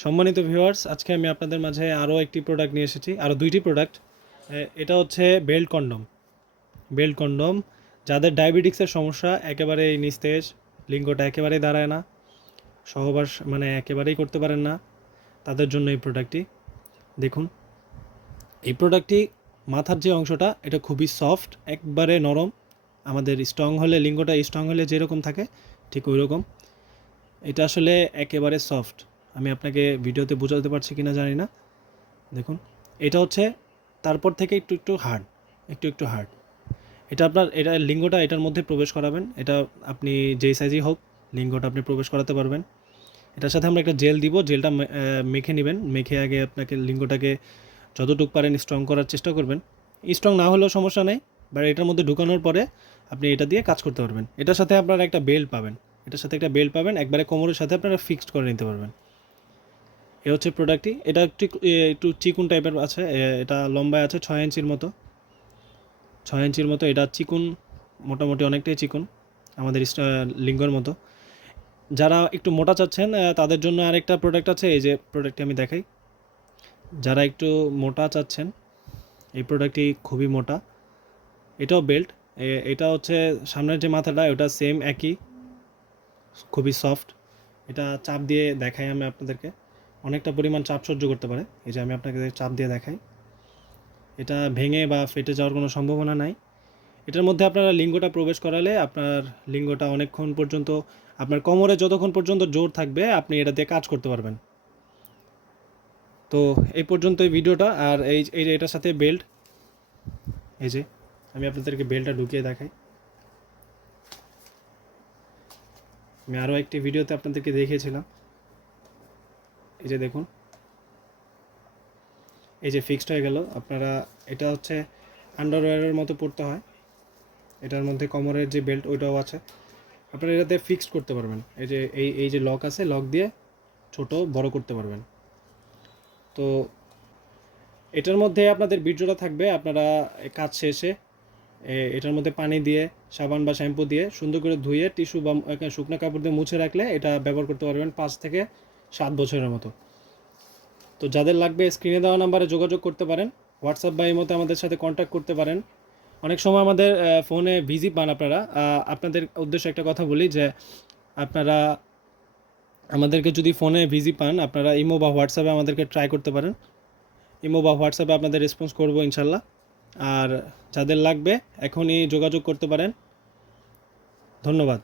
সম্মানিত ভিউয়ার্স, আজকে আমি আপনাদের মাঝে আরও একটি প্রোডাক্ট নিয়ে এসেছি, আরও দুইটি প্রোডাক্ট। এটা হচ্ছে বেল্ট কন্ডম। যাদের ডায়াবেটিক্সের সমস্যা, একেবারেই নিস্তেজ, লিঙ্গটা একেবারেই দাঁড়ায় না, সহবাস মানে একেবারেই করতে পারেন না, তাদের জন্য এই প্রোডাক্টটি। দেখুন, এই প্রোডাক্টটি মাথার যে অংশটা, এটা খুবই সফট, একবারে নরম। আমাদের স্ট্রং হলে, লিঙ্গটা স্ট্রং হলে যেরকম থাকে ঠিক ওই রকম। এটা আসলে একেবারে সফট। আমি আপনাকে ভিডিওতে বোঝাতে পারছি কিনা জানি না। দেখুন, এটা হচ্ছে তারপর থেকে একটু হার্ড। এটা লিঙ্গটা এটার মধ্যে প্রবেশ করাবেন। এটা আপনি যেই সাইজই হোক, লিঙ্গটা আপনি প্রবেশ করাতে পারবেন। এটার সাথে আমরা একটা জেল দিব। জেলটা মেখে নেবেন। মেখে আগে আপনাকে লিঙ্গটাকে যতটুকু পারেন স্ট্রং করার চেষ্টা করবেন। স্ট্রং না হলেও সমস্যা নেই, বাট এটার মধ্যে ঢুকানোর পরে আপনি এটা দিয়ে কাজ করতে পারবেন। এটার সাথে আপনারা একটা বেল্ট পাবেন। একবারে কোমরের সাথে আপনারা ফিক্সড করে নিতে পারবেন। এ হচ্ছে প্রোডাক্টটি। এটা একটু চিকুন টাইপের আছে। এটা লম্বায় আছে 6 ইঞ্চির মতো। এটা চিকুন, মোটামুটি অনেকটাই চিকুন, আমাদের লিঙ্গর মতো। যারা একটু মোটা চাচ্ছেন তাদের জন্য আরেকটা প্রোডাক্ট আছে। এই যে প্রোডাক্টটি আমি দেখাই। যারা একটু মোটা চাচ্ছেন, এই প্রোডাক্টটি খুবই মোটা। এটাও বেল্ট। এটা হচ্ছে সামনের যে মাথাটা, ওটা সেম একই, খুবই সফট। এটা চাপ দিয়ে দেখাই আমি আপনাদেরকে। অনেকটা পরিমাণ চাপ সহ্য করতে পারে। এই যে আমি আপনাকে চাপ দিয়ে দেখাই। এটা ভেঙে বা ফেটে যাওয়ার কোনো সম্ভাবনা নাই। এটার মধ্যে আপনারা লিঙ্গটা প্রবেশ করালে আপনার লিঙ্গটা অনেকক্ষণ পর্যন্ত, আপনার কোমরে যতক্ষণ পর্যন্ত জোর থাকবে, আপনি এটা দিয়ে কাজ করতে পারবেন। তো এই পর্যন্ত এই ভিডিওটা। আর এই যে এটার সাথে বেল্ট, এই যে আমি আপনাদেরকে বেল্টটা ঢুকিয়ে দেখাই। আমি আরও একটি ভিডিওতে আপনাদেরকে দেখিয়েছিলাম। এই যে দেখুন, এই যে ফিক্সড হয়ে গেল। আপনারা, এটা হচ্ছে আন্ডারওয়্যারের মতো পড়তে হয়। এটার মধ্যে কোমরের যে বেল্ট, ওইটাও আছে। আপনারা এটাতে ফিক্সড করতে পারবেন। এই যে এই যে লক আছে, লক দিয়ে ছোট বড় করতে পারবেন। তো এটার মধ্যে আপনাদের বীর্যটা থাকবে। আপনারা কাজ শেষে এটার মধ্যে পানি দিয়ে, সাবান বা শ্যাম্পু দিয়ে সুন্দর করে ধুয়ে টিস্যু বা শুকনো কাপড় দিয়ে মুছে রাখলে এটা ব্যবহার করতে পারবেন 5 থেকে 7 বছরের মতো। তো যাদের লাগবে, স্ক্রিনে দেওয়া নাম্বারে যোগাযোগ করতে পারেন। হোয়াটসঅ্যাপ বা এই মতো আমাদের সাথে কন্ট্যাক্ট করতে পারেন। অনেক সময় আমাদের ফোনে বিজি পান আপনারা। আপনাদের উদ্দেশ্যে একটা কথা বলি যে, আপনারা আমাদেরকে যদি ফোনে বিজি পান, আপনারা ইমো বা হোয়াটসঅ্যাপে আমাদেরকে ট্রাই করতে পারেন। ইমো বা হোয়াটসঅ্যাপে আপনাদের রেসপন্স করবো ইনশাল্লাহ। আর যাদের লাগবে এখনই যোগাযোগ করতে পারেন। ধন্যবাদ।